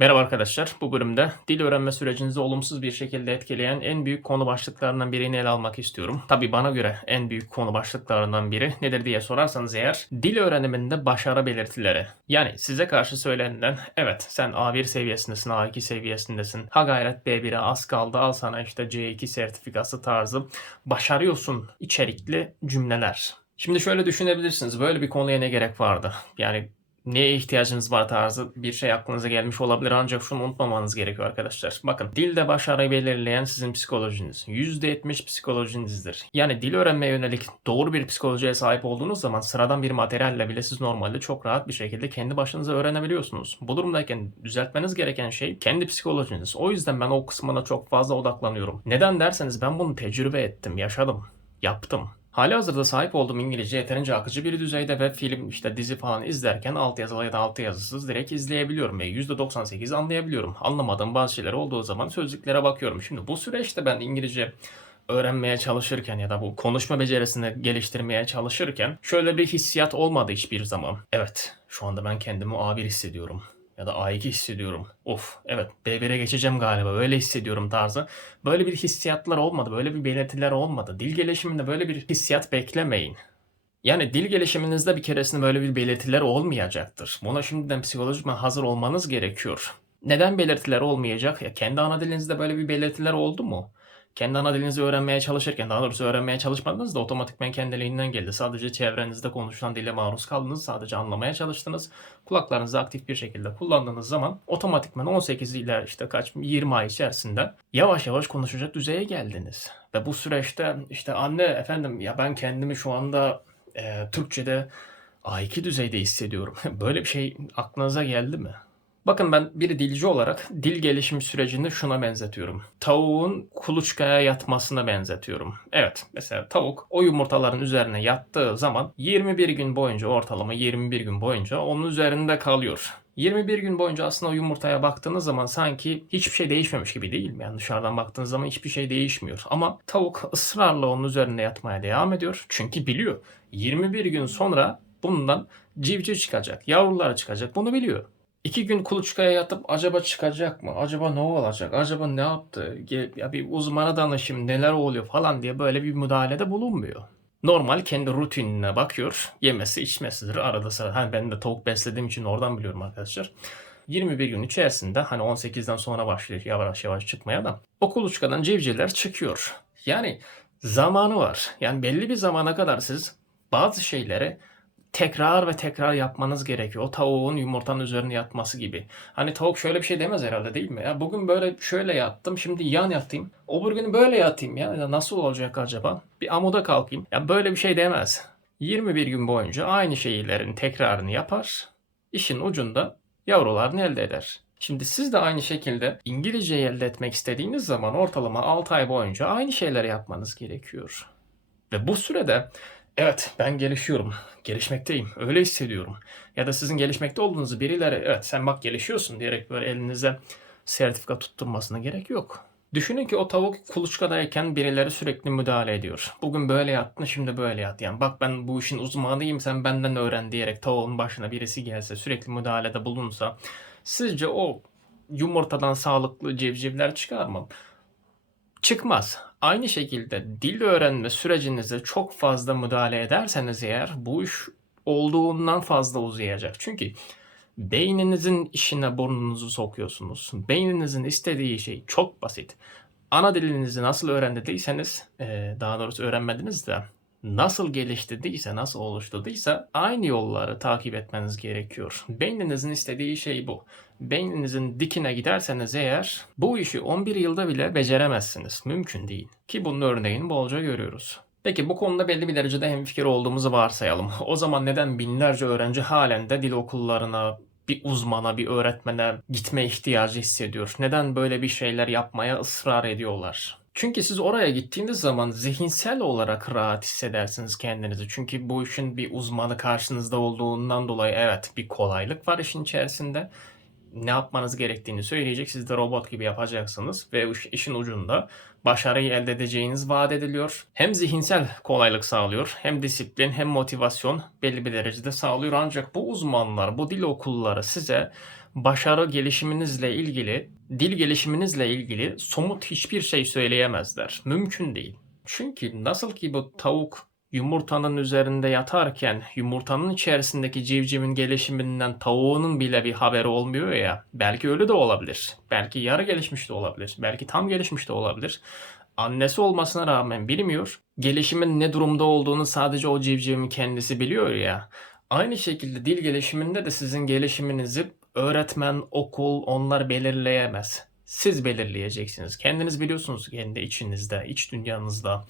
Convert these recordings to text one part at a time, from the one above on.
Merhaba arkadaşlar. Bu bölümde dil öğrenme sürecinizi olumsuz bir şekilde etkileyen en büyük konu başlıklarından birini ele almak istiyorum. Tabi bana göre en büyük konu başlıklarından biri nedir diye sorarsanız eğer dil öğreniminde başarı belirtileri. Yani size karşı söylenilen evet sen A1 seviyesindesin, A2 seviyesindesin, ha gayret B1'e az kaldı al sana işte C2 sertifikası tarzı başarıyorsun içerikli cümleler. Şimdi şöyle düşünebilirsiniz. Böyle bir konuya ne gerek vardı? Yani neye ihtiyacınız var tarzı bir şey aklınıza gelmiş olabilir ancak şunu unutmamanız gerekiyor arkadaşlar. Bakın dilde başarıyı belirleyen sizin psikolojiniz. %70 psikolojinizdir. Yani dil öğrenmeye yönelik doğru bir psikolojiye sahip olduğunuz zaman sıradan bir materyalle bile siz normalde çok rahat bir şekilde kendi başınıza öğrenebiliyorsunuz. Bu durumdayken düzeltmeniz gereken şey kendi psikolojiniz. O yüzden ben o kısmına çok fazla odaklanıyorum. Neden derseniz ben bunu tecrübe ettim, yaşadım, yaptım. Hali hazırda sahip olduğum İngilizce yeterince akıcı bir düzeyde ve film işte dizi falan izlerken altyazılı ya da altyazısız direkt izleyebiliyorum ve %98 anlayabiliyorum. Anlamadığım bazı şeyler olduğu zaman sözlüklere bakıyorum. Şimdi bu süreçte ben İngilizce öğrenmeye çalışırken ya da bu konuşma becerisini geliştirmeye çalışırken şöyle bir hissiyat olmadı hiçbir zaman. Evet, şu anda ben kendimi A1 hissediyorum ya da A2 hissediyorum. Of evet B1'e geçeceğim galiba öyle hissediyorum tarzı. Böyle bir hissiyatlar olmadı. Böyle bir belirtiler olmadı. Dil gelişiminde böyle bir hissiyat beklemeyin. Yani dil gelişiminizde bir keresinde böyle bir belirtiler olmayacaktır. Buna şimdiden psikolojikman hazır olmanız gerekiyor. Neden belirtiler olmayacak? Ya kendi ana dilinizde böyle bir belirtiler oldu mu? Kendi ana dilinizi öğrenmeye çalışırken, daha doğrusu öğrenmeye çalışmadınız da otomatikmen kendiliğinden geldi. Sadece çevrenizde konuşulan dile maruz kaldınız, sadece anlamaya çalıştınız. Kulaklarınızı aktif bir şekilde kullandığınız zaman otomatikmen 18 ile işte kaç 20 ay içerisinde yavaş yavaş konuşacak düzeye geldiniz. Ve bu süreçte işte anne efendim ya ben kendimi şu anda e, Türkçe'de A2 düzeyde hissediyorum. Böyle bir şey aklınıza geldi mi? Bakın ben bir dilci olarak dil gelişim sürecini şuna benzetiyorum. Tavuğun kuluçkaya yatmasına benzetiyorum. Evet mesela tavuk o yumurtaların üzerine yattığı zaman 21 gün boyunca ortalama 21 gün boyunca onun üzerinde kalıyor. 21 gün boyunca aslında o yumurtaya baktığınız zaman sanki hiçbir şey değişmemiş gibi değil mi? Yani dışarıdan baktığınız zaman hiçbir şey değişmiyor. Ama tavuk ısrarla onun üzerine yatmaya devam ediyor. Çünkü biliyor 21 gün sonra bundan civciv çıkacak, yavrular çıkacak bunu biliyor. İki gün kuluçkaya yatıp acaba çıkacak mı? Acaba ne olacak? Acaba ne yaptı? Ya bir uzmana danışayım neler oluyor falan diye böyle bir müdahalede bulunmuyor. Normal kendi rutinine bakıyor. Yemesi içmesidir arada sırada. Hani ben de tavuk beslediğim için oradan biliyorum arkadaşlar. 21 gün içerisinde hani 18'den sonra başlıyor yavaş yavaş çıkmaya da o kuluçkadan civcivler çıkıyor. Yani zamanı var. Yani belli bir zamana kadar siz bazı şeyleri tekrar ve tekrar yapmanız gerekiyor. O tavuğun yumurtanın üzerine yatması gibi. Hani tavuk şöyle bir şey demez herhalde değil mi? Ya bugün böyle şöyle yattım, şimdi yan yatayım. Öbür gün böyle yatayım ya. Ya Nasıl olacak acaba? Bir amuda kalkayım. Ya böyle bir şey demez. 21 gün boyunca aynı şeylerin tekrarını yapar. İşin ucunda yavrularını elde eder. Şimdi siz de aynı şekilde İngilizceyi elde etmek istediğiniz zaman ortalama 6 ay boyunca aynı şeyleri yapmanız gerekiyor. Ve bu sürede evet ben gelişiyorum, gelişmekteyim, öyle hissediyorum. Ya da sizin gelişmekte olduğunuzu birileri evet sen bak gelişiyorsun diyerek böyle elinize sertifika tutturmasına gerek yok. Düşünün ki o tavuk kuluçkadayken birileri sürekli müdahale ediyor. Bugün böyle yattın şimdi böyle yat. Yani bak ben bu işin uzmanıyım sen benden öğren diyerek tavuğun başına birisi gelse sürekli müdahalede bulunsa sizce o yumurtadan sağlıklı civcivler çıkar mı? Çıkmaz. Aynı şekilde dil öğrenme sürecinize çok fazla müdahale ederseniz eğer bu iş olduğundan fazla uzayacak. Çünkü beyninizin işine burnunuzu sokuyorsunuz. Beyninizin istediği şey çok basit. Ana dilinizi nasıl öğrendiyseniz, eee, daha doğrusu öğrenmediniz de nasıl geliştirdiyse, nasıl oluşturduysa aynı yolları takip etmeniz gerekiyor. Beyninizin istediği şey bu. Beyninizin dikine giderseniz eğer bu işi 11 yılda bile beceremezsiniz. Mümkün değil. Ki bunun örneğini bolca görüyoruz. Peki bu konuda belli bir derecede hemfikir olduğumuzu varsayalım. O zaman neden binlerce öğrenci halen de dil okullarına, bir uzmana, bir öğretmene gitme ihtiyacı hissediyor? Neden böyle bir şeyler yapmaya ısrar ediyorlar? Çünkü siz oraya gittiğiniz zaman zihinsel olarak rahat hissedersiniz kendinizi. Çünkü bu işin bir uzmanı karşınızda olduğundan dolayı evet bir kolaylık var işin içerisinde. Ne yapmanız gerektiğini söyleyecek. Siz de robot gibi yapacaksınız ve iş- işin ucunda başarıyı elde edeceğiniz vaat ediliyor. Hem zihinsel kolaylık sağlıyor, hem disiplin, hem motivasyon belli bir derecede sağlıyor. Ancak bu uzmanlar, bu dil okulları size başarı gelişiminizle ilgili, dil gelişiminizle ilgili somut hiçbir şey söyleyemezler. Mümkün değil. Çünkü nasıl ki bu tavuk yumurtanın üzerinde yatarken yumurtanın içerisindeki civcivin gelişiminden tavuğunun bile bir haberi olmuyor ya. Belki öyle de olabilir. Belki yarı gelişmiş de olabilir. Belki tam gelişmiş de olabilir. Annesi olmasına rağmen bilmiyor. Gelişimin ne durumda olduğunu sadece o civcivin kendisi biliyor ya. Aynı şekilde dil gelişiminde de sizin gelişiminizi öğretmen, okul onlar belirleyemez. Siz belirleyeceksiniz. Kendiniz biliyorsunuz kendi içinizde, iç dünyanızda.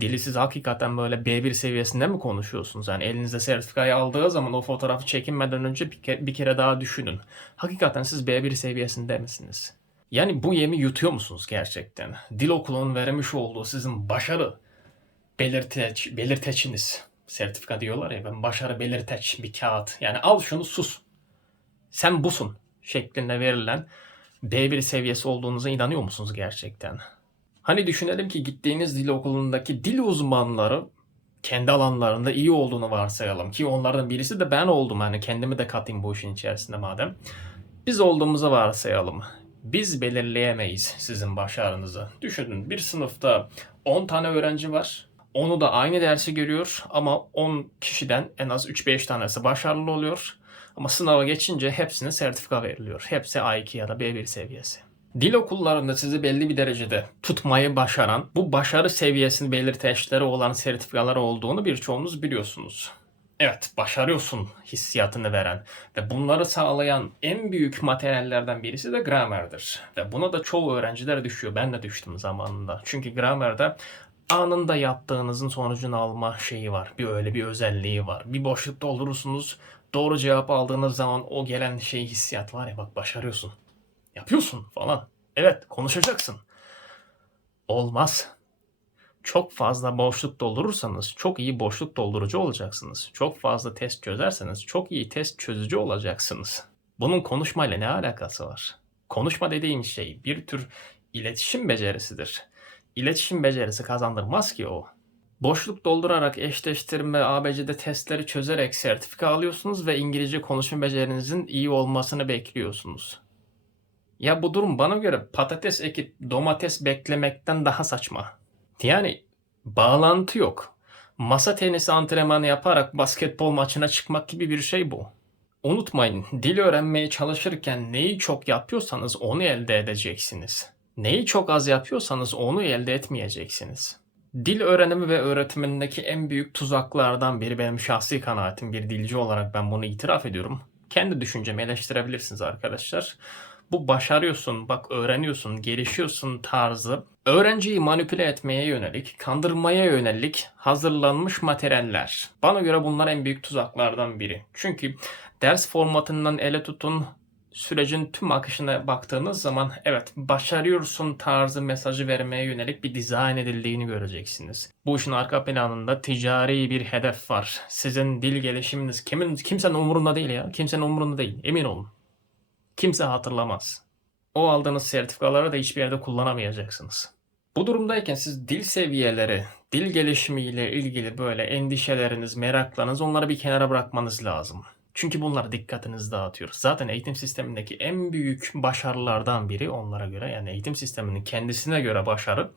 Dili siz hakikaten böyle B1 seviyesinde mi konuşuyorsunuz? Yani elinizde sertifikayı aldığı zaman o fotoğrafı çekinmeden önce bir kere, bir kere daha düşünün. Hakikaten siz B1 seviyesinde misiniz? Yani bu yemi yutuyor musunuz gerçekten? Dil okulunun vermiş olduğu sizin başarı belirteç, belirteçiniz. Sertifika diyorlar ya ben başarı belirteç bir kağıt. Yani al şunu sus. Sen busun şeklinde verilen B1 seviyesi olduğunuza inanıyor musunuz gerçekten? Hani düşünelim ki gittiğiniz dil okulundaki dil uzmanları kendi alanlarında iyi olduğunu varsayalım ki onlardan birisi de ben oldum hani kendimi de katayım bu işin içerisinde madem. Biz olduğumuzu varsayalım. Biz belirleyemeyiz sizin başarınızı. Düşünün bir sınıfta 10 tane öğrenci var. Onu da aynı dersi görüyor ama 10 kişiden en az 3-5 tanesi başarılı oluyor. Ama sınava geçince hepsine sertifika veriliyor. Hepsi A2 ya da B1 seviyesi. Dil okullarında sizi belli bir derecede tutmayı başaran, bu başarı seviyesini belirteçleri olan sertifikalar olduğunu birçoğunuz biliyorsunuz. Evet, başarıyorsun hissiyatını veren ve bunları sağlayan en büyük materyallerden birisi de gramerdir. Ve buna da çoğu öğrenciler düşüyor. Ben de düştüm zamanında. Çünkü gramerde anında yaptığınızın sonucunu alma şeyi var. Bir öyle bir özelliği var. Bir boşluk doldurursunuz. Doğru cevap aldığınız zaman o gelen şey hissiyat var ya bak başarıyorsun. Yapıyorsun falan. Evet konuşacaksın. Olmaz. Çok fazla boşluk doldurursanız çok iyi boşluk doldurucu olacaksınız. Çok fazla test çözerseniz çok iyi test çözücü olacaksınız. Bunun konuşmayla ne alakası var? Konuşma dediğin şey bir tür iletişim becerisidir. İletişim becerisi kazandırmaz ki o. Boşluk doldurarak eşleştirme, ABC'de testleri çözerek sertifika alıyorsunuz ve İngilizce konuşma becerinizin iyi olmasını bekliyorsunuz. Ya bu durum bana göre patates ekip domates beklemekten daha saçma. Yani bağlantı yok. Masa tenisi antrenmanı yaparak basketbol maçına çıkmak gibi bir şey bu. Unutmayın, dil öğrenmeye çalışırken neyi çok yapıyorsanız onu elde edeceksiniz. Neyi çok az yapıyorsanız onu elde etmeyeceksiniz. Dil öğrenimi ve öğretimindeki en büyük tuzaklardan biri benim şahsi kanaatim bir dilci olarak ben bunu itiraf ediyorum. Kendi düşüncemi eleştirebilirsiniz arkadaşlar. Bu başarıyorsun, bak öğreniyorsun, gelişiyorsun tarzı öğrenciyi manipüle etmeye yönelik, kandırmaya yönelik hazırlanmış materyaller. Bana göre bunlar en büyük tuzaklardan biri. Çünkü ders formatından ele tutun, sürecin tüm akışına baktığınız zaman evet başarıyorsun tarzı mesajı vermeye yönelik bir dizayn edildiğini göreceksiniz. Bu işin arka planında ticari bir hedef var. Sizin dil gelişiminiz kimin kimsenin umurunda değil ya. Kimsenin umurunda değil. Emin olun. Kimse hatırlamaz. O aldığınız sertifikaları da hiçbir yerde kullanamayacaksınız. Bu durumdayken siz dil seviyeleri, dil gelişimiyle ilgili böyle endişeleriniz, meraklarınız onları bir kenara bırakmanız lazım. Çünkü bunlar dikkatinizi dağıtıyor. Zaten eğitim sistemindeki en büyük başarılardan biri onlara göre yani eğitim sisteminin kendisine göre başarı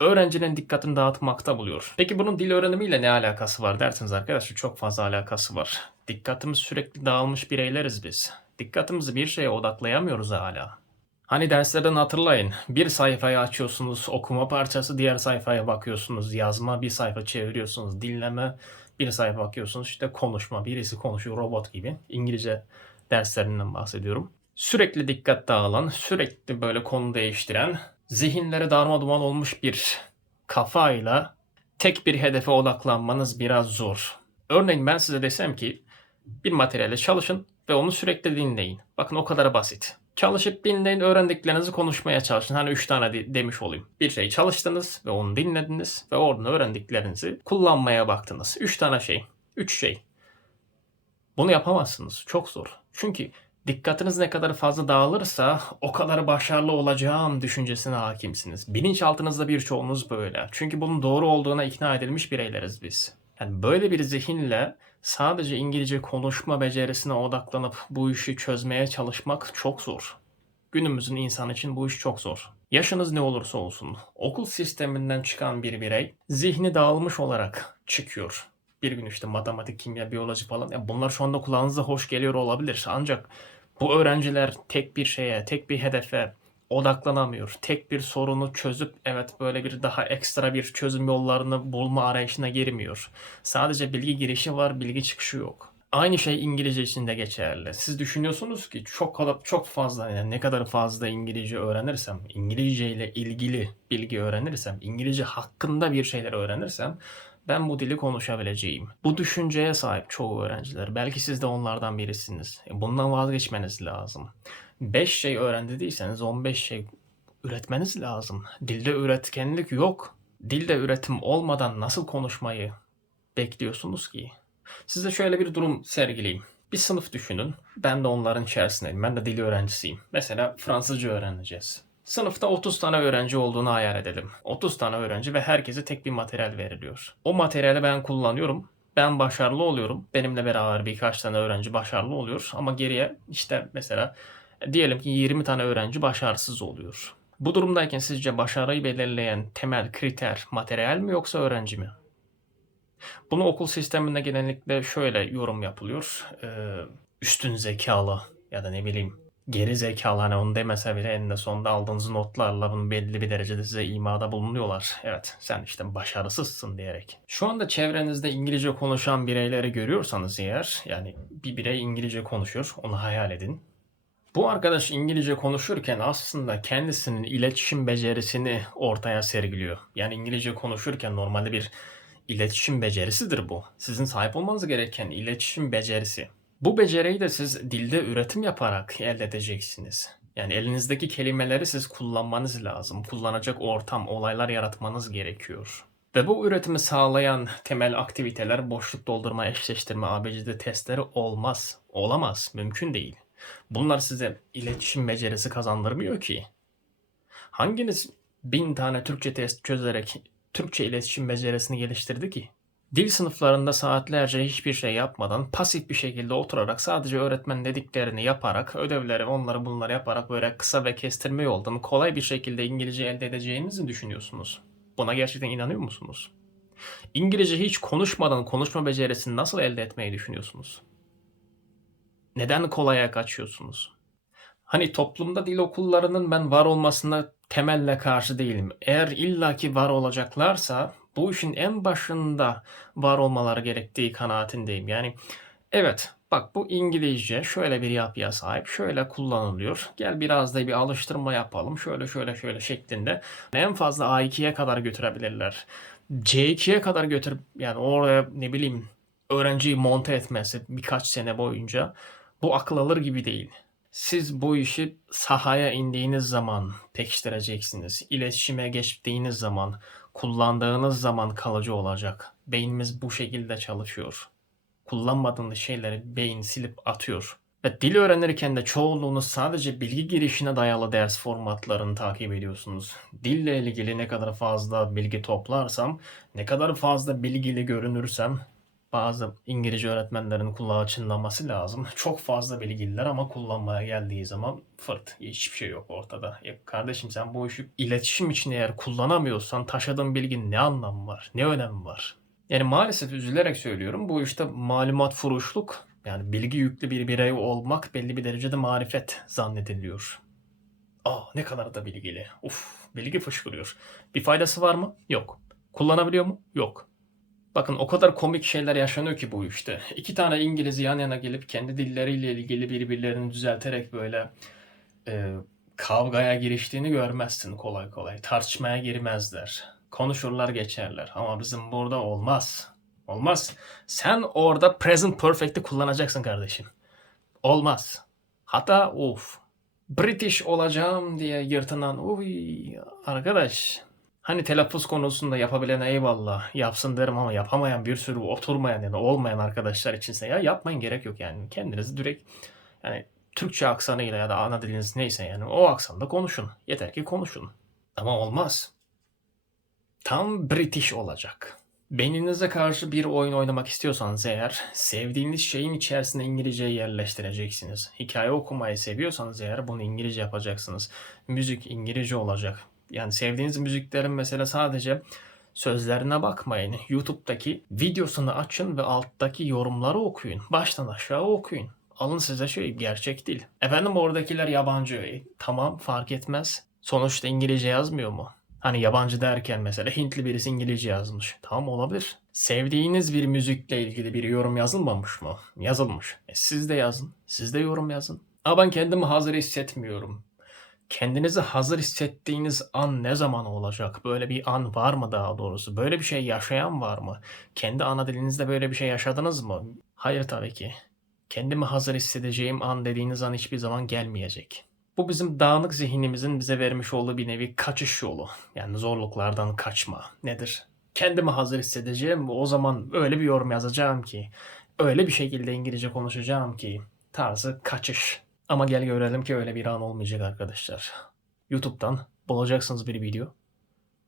öğrencinin dikkatini dağıtmakta buluyor. Peki bunun dil öğrenimiyle ne alakası var dersiniz arkadaşlar çok fazla alakası var. Dikkatimiz sürekli dağılmış bireyleriz biz. Dikkatimizi bir şeye odaklayamıyoruz hala. Hani derslerden hatırlayın. Bir sayfayı açıyorsunuz okuma parçası, diğer sayfaya bakıyorsunuz yazma, bir sayfa çeviriyorsunuz dinleme, bir sayfa bakıyorsunuz işte konuşma. Birisi konuşuyor robot gibi. İngilizce derslerinden bahsediyorum. Sürekli dikkat dağılan, sürekli böyle konu değiştiren, zihinleri darmaduman olmuş bir kafayla tek bir hedefe odaklanmanız biraz zor. Örneğin ben size desem ki bir materyale çalışın ve onu sürekli dinleyin. Bakın o kadar basit. Çalışıp dinleyin, öğrendiklerinizi konuşmaya çalışın. Hani 3 tane de- demiş olayım. Bir şey çalıştınız ve onu dinlediniz ve oradan öğrendiklerinizi kullanmaya baktınız. 3 tane şey. 3 şey. Bunu yapamazsınız. Çok zor. Çünkü dikkatiniz ne kadar fazla dağılırsa o kadar başarılı olacağım düşüncesine hakimsiniz. Bilinçaltınızda birçoğunuz böyle. Çünkü bunun doğru olduğuna ikna edilmiş bireyleriz biz. Yani böyle bir zihinle Sadece İngilizce konuşma becerisine odaklanıp bu işi çözmeye çalışmak çok zor. Günümüzün insanı için bu iş çok zor. Yaşınız ne olursa olsun, okul sisteminden çıkan bir birey zihni dağılmış olarak çıkıyor. Bir gün işte matematik, kimya, biyoloji falan. Ya bunlar şu anda kulağınıza hoş geliyor olabilir. Ancak bu öğrenciler tek bir şeye, tek bir hedefe odaklanamıyor. Tek bir sorunu çözüp evet böyle bir daha ekstra bir çözüm yollarını bulma arayışına girmiyor. Sadece bilgi girişi var, bilgi çıkışı yok. Aynı şey İngilizce için de geçerli. Siz düşünüyorsunuz ki çok kadar çok fazla yani ne kadar fazla İngilizce öğrenirsem, İngilizce ile ilgili bilgi öğrenirsem, İngilizce hakkında bir şeyler öğrenirsem ben bu dili konuşabileceğim. Bu düşünceye sahip çoğu öğrenciler. Belki siz de onlardan birisiniz. E, Bundan vazgeçmeniz lazım. 5 şey öğrendiyseniz 15 şey üretmeniz lazım. Dilde üretkenlik yok. Dilde üretim olmadan nasıl konuşmayı bekliyorsunuz ki? Size şöyle bir durum sergileyeyim. Bir sınıf düşünün. Ben de onların içerisindeyim. Ben de dil öğrencisiyim. Mesela Fransızca öğreneceğiz. Sınıfta 30 tane öğrenci olduğunu hayal edelim. 30 tane öğrenci ve herkese tek bir materyal veriliyor. O materyali ben kullanıyorum. Ben başarılı oluyorum. Benimle beraber birkaç tane öğrenci başarılı oluyor. Ama geriye işte mesela diyelim ki 20 tane öğrenci başarısız oluyor. Bu durumdayken sizce başarıyı belirleyen temel kriter materyal mi yoksa öğrenci mi? Bunu okul sisteminde genellikle şöyle yorum yapılıyor. Ee, üstün zekalı ya da ne bileyim geri zekalı hani onu demese bile eninde sonunda aldığınız notlarla bunu belli bir derecede size imada bulunuyorlar. Evet sen işte başarısızsın diyerek. Şu anda çevrenizde İngilizce konuşan bireyleri görüyorsanız eğer yani bir birey İngilizce konuşuyor onu hayal edin. Bu arkadaş İngilizce konuşurken aslında kendisinin iletişim becerisini ortaya sergiliyor. Yani İngilizce konuşurken normalde bir iletişim becerisidir bu. Sizin sahip olmanız gereken iletişim becerisi. Bu beceriyi de siz dilde üretim yaparak elde edeceksiniz. Yani elinizdeki kelimeleri siz kullanmanız lazım. Kullanacak ortam, olaylar yaratmanız gerekiyor. Ve bu üretimi sağlayan temel aktiviteler boşluk doldurma, eşleştirme, ABCD testleri olmaz. Olamaz. Mümkün değil. Bunlar size iletişim becerisi kazandırmıyor ki. Hanginiz bin tane Türkçe test çözerek Türkçe iletişim becerisini geliştirdi ki? Dil sınıflarında saatlerce hiçbir şey yapmadan pasif bir şekilde oturarak sadece öğretmen dediklerini yaparak ödevleri onları bunları yaparak böyle kısa ve kestirme yoldan kolay bir şekilde İngilizce elde edeceğinizi düşünüyorsunuz. Buna gerçekten inanıyor musunuz? İngilizce hiç konuşmadan konuşma becerisini nasıl elde etmeyi düşünüyorsunuz? Neden kolaya kaçıyorsunuz? Hani toplumda dil okullarının ben var olmasına temelle karşı değilim. Eğer illaki var olacaklarsa bu işin en başında var olmaları gerektiği kanaatindeyim. Yani evet bak bu İngilizce şöyle bir yapıya sahip, şöyle kullanılıyor. Gel biraz da bir alıştırma yapalım. Şöyle şöyle şöyle şeklinde. En fazla A2'ye kadar götürebilirler. C2'ye kadar götürüp yani oraya ne bileyim öğrenciyi monte etmesi birkaç sene boyunca bu akıl alır gibi değil. Siz bu işi sahaya indiğiniz zaman pekiştireceksiniz. İletişime geçtiğiniz zaman, kullandığınız zaman kalıcı olacak. Beynimiz bu şekilde çalışıyor. Kullanmadığınız şeyleri beyin silip atıyor. Ve dil öğrenirken de çoğunluğunuz sadece bilgi girişine dayalı ders formatlarını takip ediyorsunuz. Dille ilgili ne kadar fazla bilgi toplarsam, ne kadar fazla bilgili görünürsem bazı İngilizce öğretmenlerin kulağı çınlaması lazım. Çok fazla bilgililer ama kullanmaya geldiği zaman fırt. Hiçbir şey yok ortada. Ya kardeşim sen bu işi iletişim için eğer kullanamıyorsan taşıdığın bilginin ne anlamı var? Ne önemi var? Yani maalesef üzülerek söylüyorum bu işte malumat furuşluk yani bilgi yüklü bir birey olmak belli bir derecede marifet zannediliyor. Aa ne kadar da bilgili. Uf bilgi fışkırıyor. Bir faydası var mı? Yok. Kullanabiliyor mu? Yok. Bakın o kadar komik şeyler yaşanıyor ki bu işte. İki tane İngiliz yan yana gelip kendi dilleriyle ilgili birbirlerini düzelterek böyle e, kavgaya giriştiğini görmezsin kolay kolay. Tartışmaya girmezler. Konuşurlar geçerler. Ama bizim burada olmaz. Olmaz. Sen orada present perfect'i kullanacaksın kardeşim. Olmaz. Hatta of. British olacağım diye yırtınan uy arkadaş Hani telaffuz konusunda yapabilen eyvallah yapsın derim ama yapamayan bir sürü oturmayan yani olmayan arkadaşlar içinse ya yapmayın gerek yok yani. Kendinizi direkt yani Türkçe aksanıyla ya da ana diliniz neyse yani o aksanda konuşun. Yeter ki konuşun. Ama olmaz. Tam British olacak. Beyninize karşı bir oyun oynamak istiyorsanız eğer sevdiğiniz şeyin içerisine İngilizceyi yerleştireceksiniz. Hikaye okumayı seviyorsanız eğer bunu İngilizce yapacaksınız. Müzik İngilizce olacak. Yani sevdiğiniz müziklerin mesela sadece sözlerine bakmayın. YouTube'daki videosunu açın ve alttaki yorumları okuyun. Baştan aşağı okuyun. Alın size şey gerçek değil. Efendim oradakiler yabancı. E, tamam fark etmez. Sonuçta İngilizce yazmıyor mu? Hani yabancı derken mesela Hintli birisi İngilizce yazmış. Tamam olabilir. Sevdiğiniz bir müzikle ilgili bir yorum yazılmamış mı? Yazılmış. E siz de yazın. Siz de yorum yazın. Ama ben kendimi hazır hissetmiyorum. Kendinizi hazır hissettiğiniz an ne zaman olacak? Böyle bir an var mı daha doğrusu? Böyle bir şey yaşayan var mı? Kendi ana dilinizde böyle bir şey yaşadınız mı? Hayır tabii ki. Kendimi hazır hissedeceğim an dediğiniz an hiçbir zaman gelmeyecek. Bu bizim dağınık zihnimizin bize vermiş olduğu bir nevi kaçış yolu. Yani zorluklardan kaçma. Nedir? Kendimi hazır hissedeceğim o zaman öyle bir yorum yazacağım ki, öyle bir şekilde İngilizce konuşacağım ki tarzı kaçış. Ama gel görelim ki öyle bir an olmayacak arkadaşlar. YouTube'dan bulacaksınız bir video.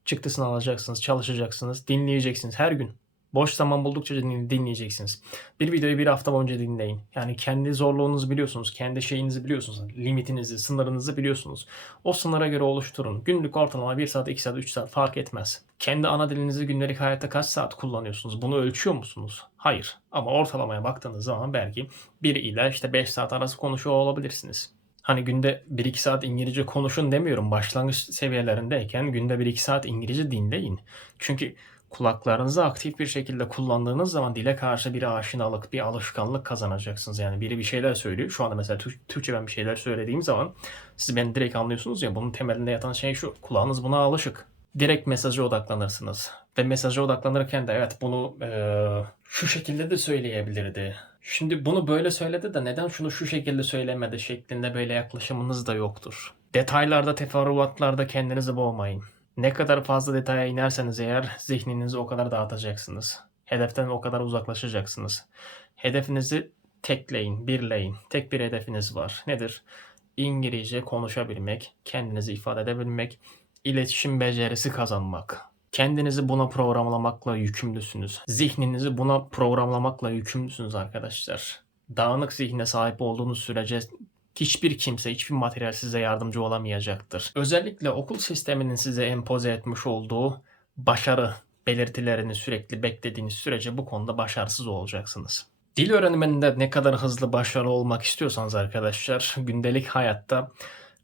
Çıktısını alacaksınız, çalışacaksınız, dinleyeceksiniz her gün. Boş zaman buldukça din- dinleyeceksiniz. Bir videoyu bir hafta boyunca dinleyin. Yani kendi zorluğunuzu biliyorsunuz, kendi şeyinizi biliyorsunuz, limitinizi, sınırınızı biliyorsunuz. O sınıra göre oluşturun. Günlük ortalama 1 saat, 2 saat, 3 saat fark etmez. Kendi ana dilinizi günlük hayatta kaç saat kullanıyorsunuz? Bunu ölçüyor musunuz? Hayır. Ama ortalamaya baktığınız zaman belki 1 ile işte 5 saat arası konuşuyor olabilirsiniz. Hani günde 1-2 saat İngilizce konuşun demiyorum. Başlangıç seviyelerindeyken günde 1-2 saat İngilizce dinleyin. Çünkü kulaklarınızı aktif bir şekilde kullandığınız zaman dile karşı bir aşinalık, bir alışkanlık kazanacaksınız. Yani biri bir şeyler söylüyor. Şu anda mesela Tür- Türkçe ben bir şeyler söylediğim zaman siz beni direkt anlıyorsunuz ya bunun temelinde yatan şey şu. Kulağınız buna alışık. Direkt mesaja odaklanırsınız. Ve mesaja odaklanırken de evet bunu eee, şu şekilde de söyleyebilirdi. Şimdi bunu böyle söyledi de neden şunu şu şekilde söylemedi şeklinde böyle yaklaşımınız da yoktur. Detaylarda, teferruatlarda kendinizi boğmayın. Ne kadar fazla detaya inerseniz eğer zihninizi o kadar dağıtacaksınız. Hedeften o kadar uzaklaşacaksınız. Hedefinizi tekleyin, birleyin. Tek bir hedefiniz var. Nedir? İngilizce konuşabilmek, kendinizi ifade edebilmek, iletişim becerisi kazanmak. Kendinizi buna programlamakla yükümlüsünüz. Zihninizi buna programlamakla yükümlüsünüz arkadaşlar. Dağınık zihne sahip olduğunuz sürece hiçbir kimse, hiçbir materyal size yardımcı olamayacaktır. Özellikle okul sisteminin size empoze etmiş olduğu başarı belirtilerini sürekli beklediğiniz sürece bu konuda başarısız olacaksınız. Dil öğreniminde ne kadar hızlı başarılı olmak istiyorsanız arkadaşlar gündelik hayatta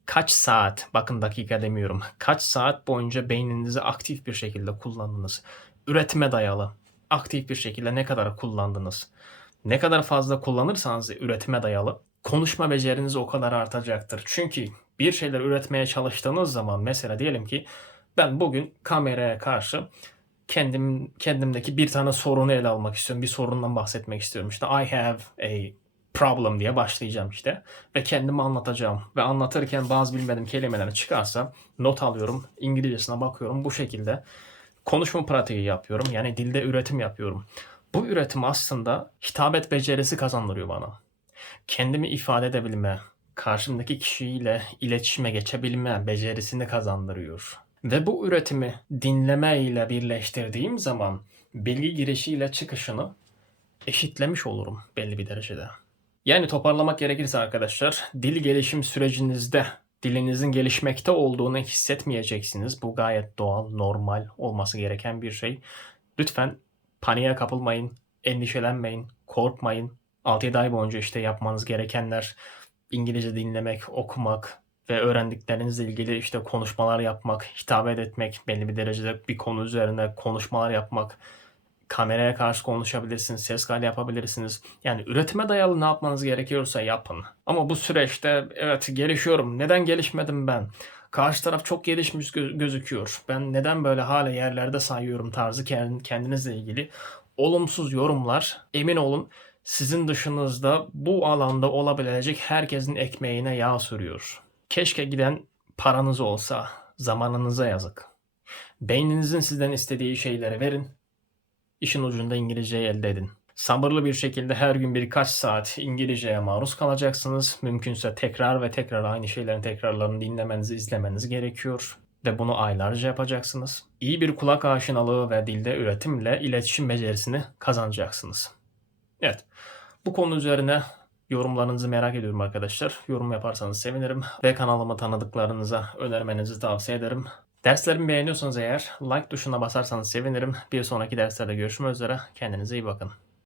kaç saat, bakın dakika demiyorum, kaç saat boyunca beyninizi aktif bir şekilde kullandınız? Üretime dayalı, aktif bir şekilde ne kadar kullandınız? Ne kadar fazla kullanırsanız üretime dayalı konuşma beceriniz o kadar artacaktır. Çünkü bir şeyler üretmeye çalıştığınız zaman mesela diyelim ki ben bugün kameraya karşı kendim kendimdeki bir tane sorunu ele almak istiyorum. Bir sorundan bahsetmek istiyorum. İşte I have a problem diye başlayacağım işte ve kendimi anlatacağım ve anlatırken bazı bilmediğim kelimeler çıkarsa not alıyorum, İngilizcesine bakıyorum bu şekilde konuşma pratiği yapıyorum. Yani dilde üretim yapıyorum. Bu üretim aslında hitabet becerisi kazandırıyor bana kendimi ifade edebilme, karşımdaki kişiyle iletişime geçebilme becerisini kazandırıyor. Ve bu üretimi dinleme ile birleştirdiğim zaman bilgi girişiyle çıkışını eşitlemiş olurum belli bir derecede. Yani toparlamak gerekirse arkadaşlar, dil gelişim sürecinizde dilinizin gelişmekte olduğunu hissetmeyeceksiniz. Bu gayet doğal, normal olması gereken bir şey. Lütfen paniğe kapılmayın, endişelenmeyin, korkmayın. 6-7 ay boyunca işte yapmanız gerekenler İngilizce dinlemek, okumak ve öğrendiklerinizle ilgili işte konuşmalar yapmak, hitap etmek, belli bir derecede bir konu üzerine konuşmalar yapmak, kameraya karşı konuşabilirsiniz, ses kaydı yapabilirsiniz. Yani üretime dayalı ne yapmanız gerekiyorsa yapın. Ama bu süreçte evet gelişiyorum. Neden gelişmedim ben? Karşı taraf çok gelişmiş gö- gözüküyor. Ben neden böyle hala yerlerde sayıyorum tarzı kend- kendinizle ilgili olumsuz yorumlar emin olun sizin dışınızda bu alanda olabilecek herkesin ekmeğine yağ sürüyor. Keşke giden paranız olsa, zamanınıza yazık. Beyninizin sizden istediği şeyleri verin. İşin ucunda İngilizceyi elde edin. Sabırlı bir şekilde her gün birkaç saat İngilizceye maruz kalacaksınız. Mümkünse tekrar ve tekrar aynı şeylerin tekrarlarını dinlemenizi, izlemeniz gerekiyor. ve bunu aylarca yapacaksınız. İyi bir kulak aşinalığı ve dilde üretimle iletişim becerisini kazanacaksınız. Evet. Bu konu üzerine yorumlarınızı merak ediyorum arkadaşlar. Yorum yaparsanız sevinirim ve kanalımı tanıdıklarınıza önermenizi tavsiye ederim. Derslerimi beğeniyorsanız eğer like tuşuna basarsanız sevinirim. Bir sonraki derslerde görüşmek üzere. Kendinize iyi bakın.